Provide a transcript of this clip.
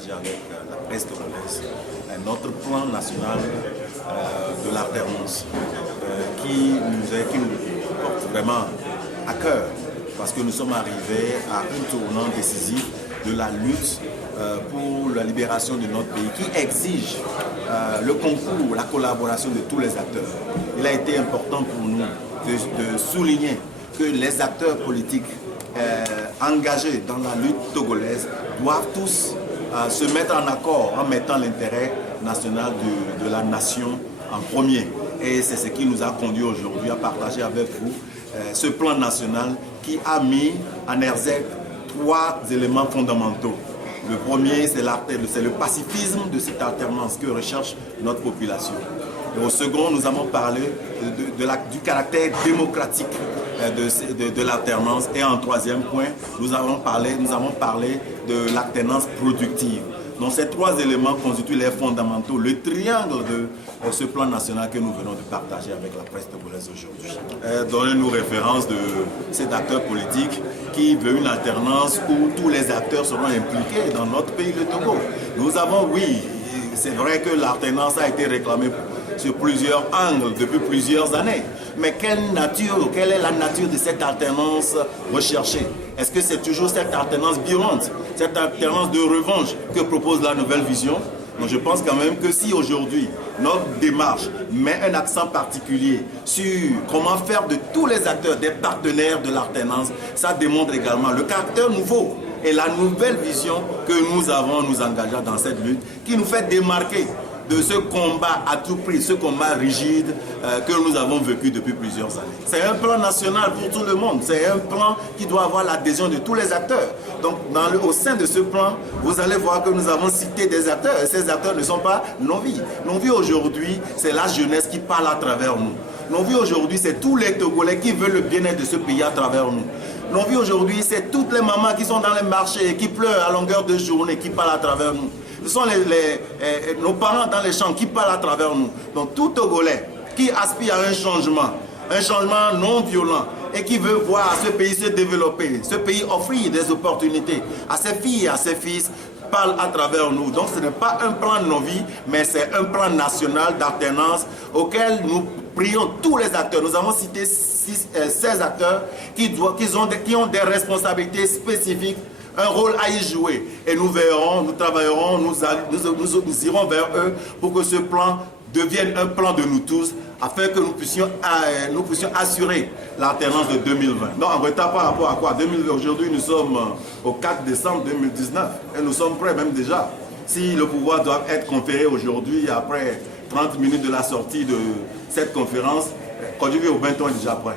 partager avec la presse togolaise notre plan national de l'alternance qui nous porte vraiment à cœur parce que nous sommes arrivés à un tournant décisif de la lutte pour la libération de notre pays qui exige le concours, la collaboration de tous les acteurs. Il a été important pour nous de souligner que les acteurs politiques engagés dans la lutte togolaise doivent tous se mettre en accord en mettant l'intérêt national de la nation en premier. Et c'est ce qui nous a conduit aujourd'hui à partager avec vous ce plan national qui a mis en exergue 3 éléments fondamentaux. Le premier, c'est le pacifisme de cette alternance que recherche notre population. Et au second, nous avons parlé du caractère démocratique de l'alternance. Et en troisième point, nous avons parlé de l'alternance productive. Donc ces 3 éléments constituent les fondamentaux, le triangle de ce plan national que nous venons de partager avec la presse togolaise aujourd'hui. Donnez-nous référence de cet acteur politique qui veut une alternance où tous les acteurs seront impliqués dans notre pays, le Togo. Nous avons, oui, c'est vrai que l'alternance a été réclamée sur plusieurs angles depuis plusieurs années. Mais quelle est la nature de cette alternance recherchée? Est-ce que c'est toujours cette alternance violente, cette alternance de revanche que propose la nouvelle vision? Donc je pense quand même que si aujourd'hui notre démarche met un accent particulier sur comment faire de tous les acteurs des partenaires de l'alternance, ça démontre également le caractère nouveau et la nouvelle vision que nous avons nous engageant dans cette lutte qui nous fait démarquer de ce combat à tout prix, ce combat rigide que nous avons vécu depuis plusieurs années. C'est un plan national pour tout le monde, c'est un plan qui doit avoir l'adhésion de tous les acteurs. Donc au sein de ce plan, vous allez voir que nous avons cité des acteurs, et ces acteurs ne sont pas nos vies. Nos vies aujourd'hui, c'est la jeunesse qui parle à travers nous. Nos vies aujourd'hui, c'est tous les Togolais qui veulent le bien-être de ce pays à travers nous. Nos vies aujourd'hui, c'est toutes les mamans qui sont dans les marchés et qui pleurent à longueur de journée, qui parlent à travers nous. Ce sont nos parents dans les champs qui parlent à travers nous. Donc tout Togolais qui aspire à un changement non violent et qui veut voir ce pays se développer, ce pays offrir des opportunités à ses filles et à ses fils, parle à travers nous. Donc ce n'est pas un plan de nos vies, mais c'est un plan national d'alternance auquel nous prions tous les acteurs. Nous avons cité 16 acteurs qui ont des responsabilités spécifiques, un rôle à y jouer. Et nous verrons, nous travaillerons, nous irons vers eux pour que ce plan devienne un plan de nous tous, afin que nous puissions assurer l'alternance de 2020. Non, en retard par rapport à quoi? Aujourd'hui, nous sommes au 4 décembre 2019 et nous sommes prêts même déjà. Si le pouvoir doit être conféré aujourd'hui, après 30 minutes de la sortie de cette conférence, Kodjovi Obenton est déjà prêt.